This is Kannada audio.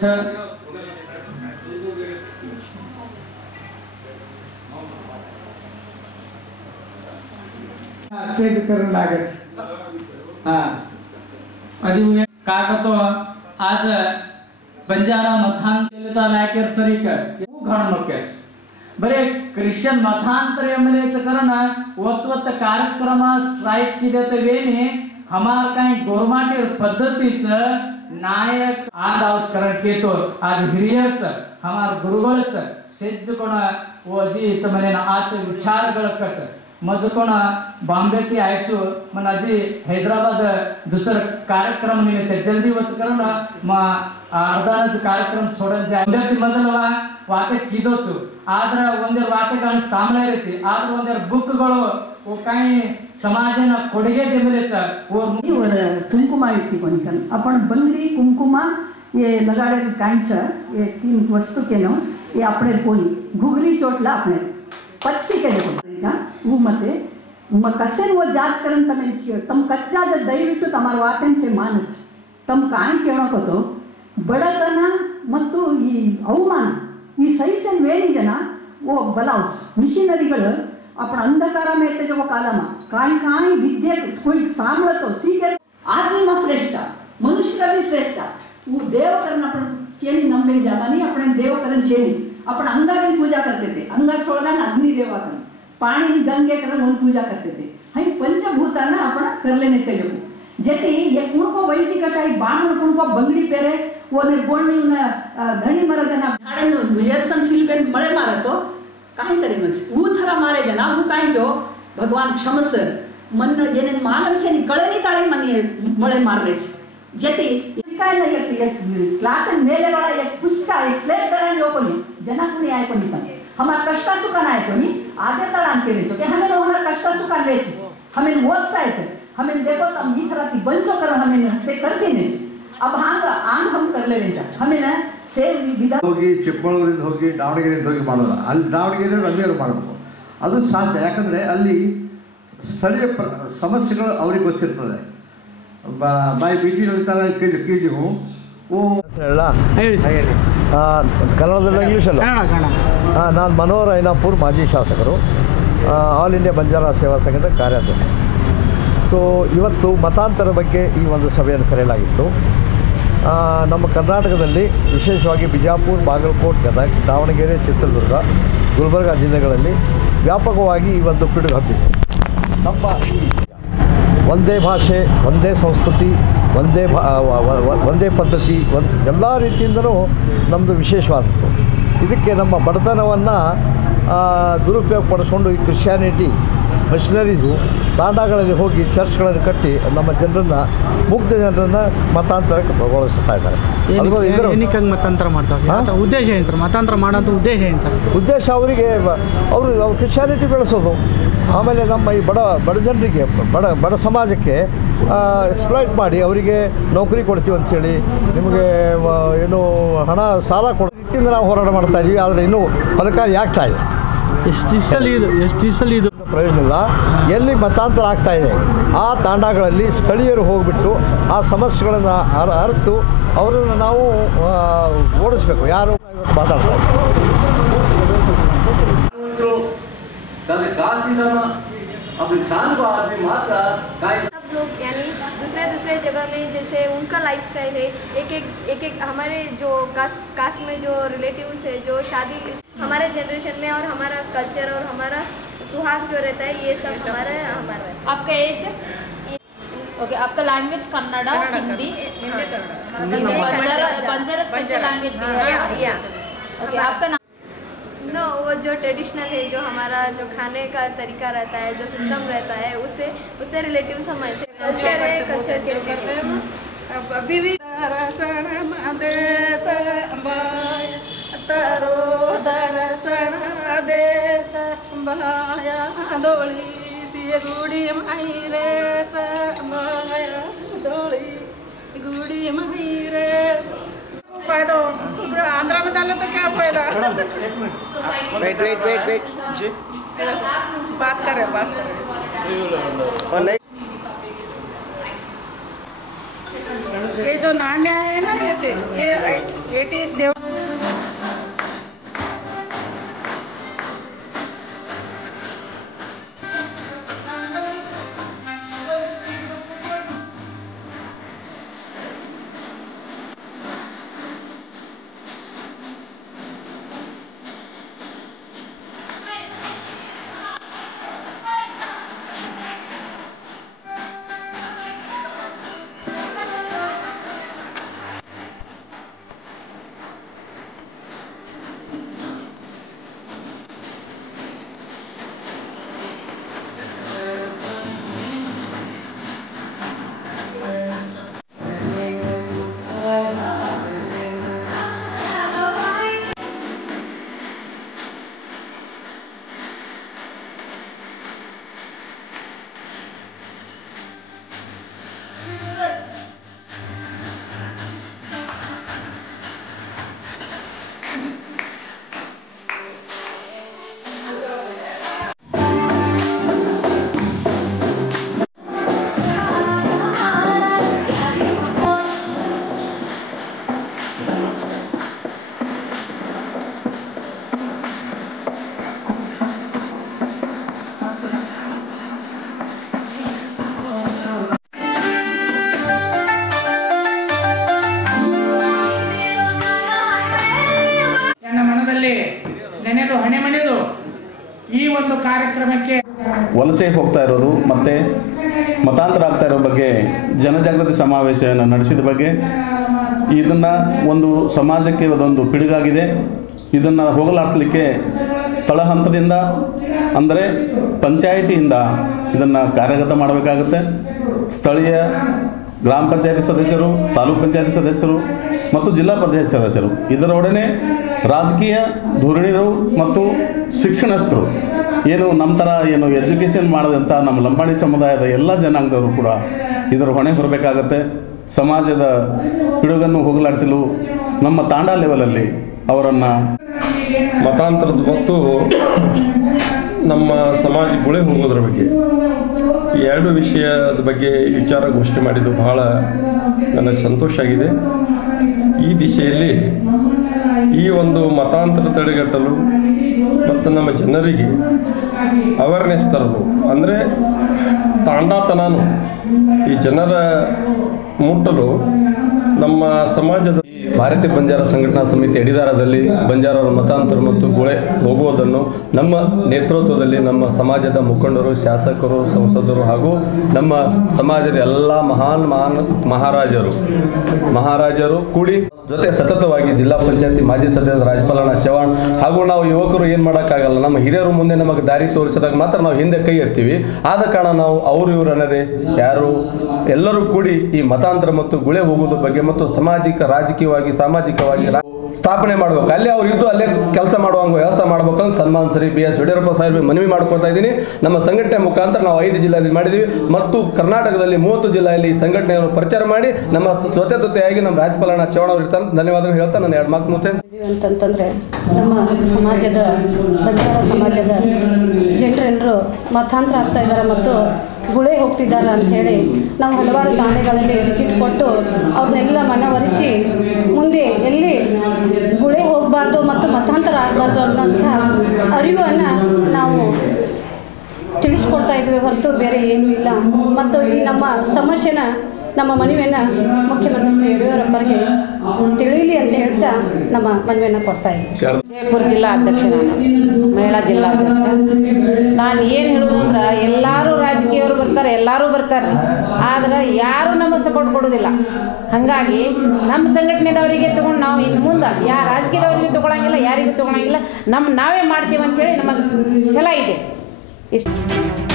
सेज करू लागे हाँ अजून काय करतो आज बंजारा मतांतर लायकर सरी कर घण मकेस बरे क्रिश्चियन मतांतर एमलेच करना वत कार्यक्रम स्ट्राइक किदे ते वेने हमार काही गोरमाटे पद्धतीच नायक आदावच करण केतो आज हिरियरच हमार गुरुगळच सेज कोण व जी तमने आज विचारगळकच मज कोण बॉम्बे की आयचो मन अजी हैदराबाद दुसर कार्यक्रम निमित्त जल्दी वच करण म अर्धानच कार्यक्रम छोडन जाय ಮೊದಲವ ವಾತೆ ಕಿದೋಚು ಆದ್ರ ಒಂದರ ವಾತೆಗಳನ್ನು ಸಾಮಳೆ ರೀತಿ ಆದ್ರ ಒಂದರ ಬುಕ್ಗಳು वो काही समाजना ಕೊಡುಗೆ देबलेच वो कुंकुमा इतनी कोणिकन आपण बंगड़ी कुंकुमा ये लगाड़े कांच ये तीन वस्तु के नो ये अपने कोई घुगरी चोटला अपने पक्षी के देखो वो मते कसे वो जांच करन तम कच्चा ज ದಯವಿಟ್ಟು ತಮ್ಮ ವಾತೆನ್ಸೆ ಮಾನಸ್ ತಮ್ಮ ಕಾಯಿ ಕೇಳೋಕतो ಬಡತನ ಮತ್ತು ಈ ಅವಮಾನ ಈ ಸೈಸನ್ ವೇನಿ ಜನ वो ಬಲಾವ್ಸ್ ಮಿಷನರಿಗಳು आपण अंधकारा में ते जो कालम काही काही विद्या कोई सांभळतो सीखे आदमी में श्रेष्ठ मनुष्य भी श्रेष्ठ वो देव करना आपण केली नंबे जमानी आपण देव करन शेली आपण अंगारी पूजा करते थे अंगा सोडगा अग्नि देवा कर पाणी गंगे करन मन पूजा करते थे हई पंचभूताना आपण करले ने ते लोग जेती एक कुणको वैदिक शाही बाण कुणको बंगडी पेरे वो ने गोणनी धणी मरजना झाडन वियरसन सिलबेन मळे मारतो काही तरी म्हणजे ऊ थरा मारे जना ऊ काय क्यो भगवान क्षमसर मन जेने मानव छे नि कळे नि ताळे मनी मळे मारले छे जेती काय नाही एक क्लास मेले वाला एक पुस्तक एक स्लेट करन लोकोनी जना कुणी आय कोणी पण हमार कष्ट सुख नाही कोणी आदे तर आणते तो कि हमें हमार कष्ट सुख लेच हमें वोत्साहित हमें देखो तम ई तरह की बंचो कर हमें से करते नहीं अब आंग हम कर ले बेटा हमें ना ಹೋಗಿ ಚಿಕ್ಕಮಗಳೂರಿಂದ ಹೋಗಿ ದಾವಣಗೆರೆಯಿಂದ ಹೋಗಿ ಮಾಡೋಲ್ಲ ಅಲ್ಲಿ ದಾವಣಗೆರೆ ಅಲ್ಲಿಯವರು ಮಾಡಬೇಕು ಅದು ಸಾಧ್ಯ ಯಾಕಂದರೆ ಅಲ್ಲಿ ಸ್ಥಳೀಯ ಸಮಸ್ಯೆಗಳು ಅವ್ರಿಗೆ ಗೊತ್ತಿರ್ತದೆ ಬಾಯಿ ಬಿಜಿ ಹೇಳ್ತಾರೆ ಕೆ ಜಿ ಹೂ ಕನ್ನಡದಲ್ಲಿ ಇಂಗ್ಲೀಷಲ್ಲ ನಾನು ಮನೋಹರ್ ಐನಾಪುರ್ ಮಾಜಿ ಶಾಸಕರು ಆಲ್ ಇಂಡಿಯಾ ಬಂಜಾರ ಸೇವಾ ಸಂಘದ ಕಾರ್ಯಾಧ್ಯಕ್ಷ ಸೊ ಇವತ್ತು ಮತಾಂತರ ಬಗ್ಗೆ ಈ ಒಂದು ಸಭೆಯನ್ನು ಕರೆಯಲಾಗಿತ್ತು ನಮ್ಮ ಕರ್ನಾಟಕದಲ್ಲಿ ವಿಶೇಷವಾಗಿ ಬಿಜಾಪುರ ಬಾಗಲಕೋಟೆ ಗದಗ ದಾವಣಗೆರೆ ಚಿತ್ರದುರ್ಗ ಗುಲ್ಬರ್ಗ ಜಿಲ್ಲೆಗಳಲ್ಲಿ ವ್ಯಾಪಕವಾಗಿ ಈ ಒಂದು ಪಿಡುಗು ಹಬ್ಬಿದೆ ನಮ್ಮ ಒಂದೇ ಭಾಷೆ ಒಂದೇ ಸಂಸ್ಕೃತಿ ಒಂದೇ ಪದ್ಧತಿ ಎಲ್ಲ ರೀತಿಯಿಂದಲೂ ನಮ್ಮದು ವಿಶೇಷವಾದದ್ದು ಇದಕ್ಕೆ ನಮ್ಮ ಬಡತನವನ್ನು ದುರುಪಯೋಗ ಪಡಿಸ್ಕೊಂಡು ಈ ಕ್ರಿಶ್ಚಿಯಾನಿಟಿ ಮಿಷನರೀಸು ತಾಂಡಾಗಳಲ್ಲಿ ಹೋಗಿ ಚರ್ಚ್ಗಳನ್ನು ಕಟ್ಟಿ ನಮ್ಮ ಜನರನ್ನು ಮುಗ್ಧ ಜನರನ್ನು ಮತಾಂತರಕ್ಕೆ ಪ್ರಭಾವಿಸ್ತಾ ಇದ್ದಾರೆ ಏನಕ್ಕೆ ಮತಾಂತರ ಮಾಡ್ತಾರೆ ಉದ್ದೇಶ ಏನು ಸರ್ ಮತಾಂತರ ಮಾಡೋಂಥ ಉದ್ದೇಶ ಏನು ಸರ್ ಉದ್ದೇಶ ಅವರಿಗೆ ಅವರು ಕ್ರಿಶ್ಚಿಯಾನಿಟಿ ಬೆಳೆಸೋದು ಆಮೇಲೆ ನಮ್ಮ ಈ ಬಡ ಜನರಿಗೆ ಬಡ ಸಮಾಜಕ್ಕೆ ಎಕ್ಸ್ಪ್ಲಾಯ್ಟ್ ಮಾಡಿ ಅವರಿಗೆ ನೌಕರಿ ಕೊಡ್ತೀವಿ ಅಂಥೇಳಿ ನಿಮಗೆ ಏನು ಹಣ ಸಾಲ ಕೊಡೋ ರೀತಿಯಿಂದ ನಾವು ಹೋರಾಟ ಮಾಡ್ತಾ ಇದ್ದೀವಿ ಆದರೆ ಇನ್ನೂ ಫಲಕಾರಿ ಆಗ್ತಾ ಇದೆ ಎಷ್ಟು ದಿವಸಲ್ಲಿ ಇದು ಪ್ರಯೋಜನ ಇಲ್ಲ ಎಲ್ಲಿ ಮತಾಂತರ ಆಗ್ತಾ ಇದೆ ಆ ತಾಂಡಗಳಲ್ಲಿ ಸ್ಥಳೀಯರು ಹೋಗಿಬಿಟ್ಟು ಆ ಸಮಸ್ಯೆಗಳನ್ನು ಅರಿತು ಅವರನ್ನು ನಾವು ಓಡಿಸ್ಬೇಕು ಯಾರು ಇವತ್ತು ಮಾತಾಡ್ತಾ सब लोग यानी दूसरे जगह में जैसे उनका लाइफस्टाइल है एक हमारे जो कास्ट में जो रिलेटिव्स है जो शादी हमारे जनरेशन में और हमारा कल्चर और हमारा सुहाग जो रहता है ये सब हमारा आपका एज ओके आपका language Kannada Hindi Banjara special language okay आपका नो वो जो ट्रेडिशनल है जो हमारा जो खाने का तरीका रहता है जो सिस्टम रहता है उससे रिलेटिव्स हम ऐसे कल्चर है कल्चर के रिलेटिव्स अभी भी तरो दर्शन देश माया डोली सी गुड़ी माई रे माया डोली गुड़ी माई रे फायदा आंध्र में डालो तो क्या फायदा वेट बात करे ये जो नान्या है ना ऐसे ये 87 ನೆನೆದು ಹಣೆ ಮಣಿದು ಈ ಒಂದು ಕಾರ್ಯಕ್ರಮಕ್ಕೆ ವಲಸೆ ಹೋಗ್ತಾ ಇರೋದು ಮತ್ತು ಮತಾಂತರ ಆಗ್ತಾ ಇರೋ ಬಗ್ಗೆ ಜನಜಾಗೃತಿ ಸಮಾವೇಶವನ್ನು ನಡೆಸಿದ ಬಗ್ಗೆ ಇದನ್ನು ಒಂದು ಸಮಾಜಕ್ಕೆ ಅದೊಂದು ಪಿಡುಗಾಗಿದೆ. ಇದನ್ನು ಹೋಗಲಾಡಿಸಲಿಕ್ಕೆ ತಳಹಂತದಿಂದ ಅಂದರೆ ಪಂಚಾಯಿತಿಯಿಂದ ಇದನ್ನು ಕಾರ್ಯಗತ ಮಾಡಬೇಕಾಗುತ್ತೆ. ಸ್ಥಳೀಯ ಗ್ರಾಮ ಪಂಚಾಯತಿ ಸದಸ್ಯರು, ತಾಲೂಕು ಪಂಚಾಯತಿ ಸದಸ್ಯರು ಮತ್ತು ಜಿಲ್ಲಾ ಪಂಚಾಯತ್ ಸದಸ್ಯರು, ಇದರೊಡನೆ ರಾಜಕೀಯ ಧೋರಣೆರು ಮತ್ತು ಶಿಕ್ಷಣಸ್ಥರು ಏನು ನಮ್ಮ ಥರ ಏನು ಎಜುಕೇಷನ್ ಮಾಡೋದಂಥ ನಮ್ಮ ಲಂಬಾಣಿ ಸಮುದಾಯದ ಎಲ್ಲ ಜನಾಂಗದವರು ಕೂಡ ಇದರ ಹೊಣೆ ಹೊರಬೇಕಾಗತ್ತೆ. ಸಮಾಜದ ಪಿಡುಗನ್ನು ಹೋಗಲಾಡಿಸಲು ನಮ್ಮ ತಾಂಡಾ ಲೆವೆಲಲ್ಲಿ ಅವರನ್ನು ಮತಾಂತರದ ಮತ್ತು ನಮ್ಮ ಸಮಾಜ ಗುಳೆ ಹೋಗೋದ್ರ ಬಗ್ಗೆ ಎರಡು ವಿಷಯದ ಬಗ್ಗೆ ವಿಚಾರಗೋಷ್ಠಿ ಮಾಡಿದ್ದು ಬಹಳ ನನಗೆ ಸಂತೋಷ ಆಗಿದೆ. ಈ ದಿಶೆಯಲ್ಲಿ ಈ ಒಂದು ಮತಾಂತರ ತಡೆಗಟ್ಟಲು ಮತ್ತು ನಮ್ಮ ಜನರಿಗೆ ಅವೇರ್ನೆಸ್ ತರಲು ಅಂದರೆ ತಾಂಡಾತನೂ ಈ ಜನರ ಮುಟ್ಟಲು ನಮ್ಮ ಸಮಾಜದ ಭಾರತೀಯ ಬಂಜಾರ ಸಂಘಟನಾ ಸಮಿತಿ ಅಡಿದಾರದಲ್ಲಿ ಬಂಜಾರರ ಮತಾಂತರ ಮತ್ತು ಗುಳೆ ಹೋಗುವುದನ್ನು ನಮ್ಮ ನೇತೃತ್ವದಲ್ಲಿ ನಮ್ಮ ಸಮಾಜದ ಮುಖಂಡರು, ಶಾಸಕರು, ಸಂಸದರು ಹಾಗೂ ನಮ್ಮ ಸಮಾಜದ ಎಲ್ಲ ಮಹಾನ್ ಮಹಾರಾಜರು ಕೂಡಿ ಜೊತೆ ಸತತವಾಗಿ ಜಿಲ್ಲಾ ಪಂಚಾಯತಿ ಮಾಜಿ ಸದಸ್ಯ ರಾಜಪಾಲಣ್ಣ ಚವ್ಹಾಣ್ ಹಾಗೂ ನಾವು ಯುವಕರು ಏನು ಮಾಡೋಕ್ಕಾಗಲ್ಲ, ನಮ್ಮ ಹಿರಿಯರು ಮುಂದೆ ನಮಗೆ ದಾರಿ ತೋರಿಸಿದಾಗ ಮಾತ್ರ ನಾವು ಹಿಂದೆ ಕೈ ಎತ್ತೀವಿ. ಆದ ಕಾರಣ ನಾವು ಅವರು ಇವರು ಅನ್ನೋದೇ ಯಾರು ಎಲ್ಲರೂ ಕೂಡಿ ಈ ಮತಾಂತರ ಮತ್ತು ಗುಳೆ ಹೋಗೋದ್ರ ಬಗ್ಗೆ ಮತ್ತು ರಾಜಕೀಯವಾಗಿ ಸಾಮಾಜಿಕವಾಗಿ ಸ್ಥಾಪನೆ ಮಾಡಬೇಕು. ಅಲ್ಲೇ ಅವ್ರು ಇದ್ದು ಅಲ್ಲೇ ಕೆಲಸ ಮಾಡುವಂಗೆ ವ್ಯವಸ್ಥೆ ಮಾಡಬೇಕು ಅಂತ ಸನ್ಮಾನ್ ಸರಿ BS ಯಡಿಯೂರಪ್ಪ ಸಾಹೇಬ್ ಮನವಿ ಮಾಡ್ಕೊಳ್ತಾ ಇದ್ದೀನಿ. ನಮ್ಮ ಸಂಘಟನೆ ಮುಖಾಂತರ ನಾವು 5 ಜಿಲ್ಲೆಯಲ್ಲಿ ಮಾಡಿದ್ದೀವಿ ಮತ್ತು ಕರ್ನಾಟಕದಲ್ಲಿ 30 ಜಿಲ್ಲೆಯಲ್ಲಿ ಈ ಸಂಘಟನೆಯನ್ನು ಪ್ರಚಾರ ಮಾಡಿ ನಮ್ಮ ಜೊತೆಯಾಗಿ ನಮ್ಮ ರಾಜಪಾಲಣ್ಣ ಚವ್ಹಾಣ್ ಅವರು ಇರ್ತಾನೆ. ಧನ್ಯವಾದಗಳು ಹೇಳ್ತಾ ನಾನು 2 ಮಾತು ಮುಗಿಸ್ತೇನೆ. ಅಂತಂತಂದರೆ ನಮ್ಮ ಸಮಾಜದ ಬಂಜಾರ ಸಮಾಜದ ಜನರೆಲ್ಲರೂ ಮತಾಂತರ ಆಗ್ತಾ ಇದ್ದಾರೆ ಮತ್ತು ಗುಳೆ ಹೋಗ್ತಿದ್ದಾರೆ ಅಂಥೇಳಿ ನಾವು ಹಲವಾರು ತಾಣೆಗಳಲ್ಲಿ ವಿಸಿಟ್ ಕೊಟ್ಟು ಅವ್ರನ್ನೆಲ್ಲ ಮನವೊಲಿಸಿ ಮುಂದೆ ಎಲ್ಲಿ ಗುಳೆ ಹೋಗಬಾರ್ದು ಮತ್ತು ಮತಾಂತರ ಆಗಬಾರ್ದು ಅನ್ನೋಂಥ ಅರಿವನ್ನು ನಾವು ತಿಳಿಸ್ಕೊಡ್ತಾ ಇದ್ವಿ ಹೊರತು ಬೇರೆ ಏನೂ ಇಲ್ಲ. ಮತ್ತು ಈ ನಮ್ಮ ಸಮಸ್ಯೆನ ನಮ್ಮ ಮನವಿಯನ್ನು ಮುಖ್ಯಮಂತ್ರಿ ಶ್ರೀ ಯಡಿಯೂರಪ್ಪರಿಗೆ ತಿಳಿಯಲಿ ಅಂತ ಹೇಳ್ತಾ ನಮ್ಮ ಮನವಿಯನ್ನು ಕೊಡ್ತಾ ಇದ್ದೀವಿ. ವಿಜಯಪುರ ಜಿಲ್ಲಾ ಅಧ್ಯಕ್ಷ, ನಾನು ಮಹಿಳಾ ಜಿಲ್ಲಾಧ್ಯಕ್ಷ. ನಾನು ಏನು ಹೇಳೋದು ಅಂದ್ರೆ ಎಲ್ಲರೂ ರಾಜಕೀಯವರು ಬರ್ತಾರೆ, ಎಲ್ಲರೂ ಬರ್ತಾರೆ, ಆದ್ರೆ ಯಾರೂ ನಮಗೆ ಸಪೋರ್ಟ್ ಕೊಡೋದಿಲ್ಲ. ಹಾಗಾಗಿ ನಮ್ಮ ಸಂಘಟನೆದವರಿಗೆ ತೊಗೊಂಡು ನಾವು ಇನ್ನು ಮುಂದೆ ಯಾರು ರಾಜಕೀಯದವರಿಗೂ ತೊಗೊಳಂಗಿಲ್ಲ, ಯಾರಿಗೂ ತೊಗೊಳಂಗಿಲ್ಲ, ನಾವೇ ಮಾಡ್ತೀವಿ ಅಂಥೇಳಿ ನಮಗೆ ಛಲ ಇದೆ. ಇಷ್ಟು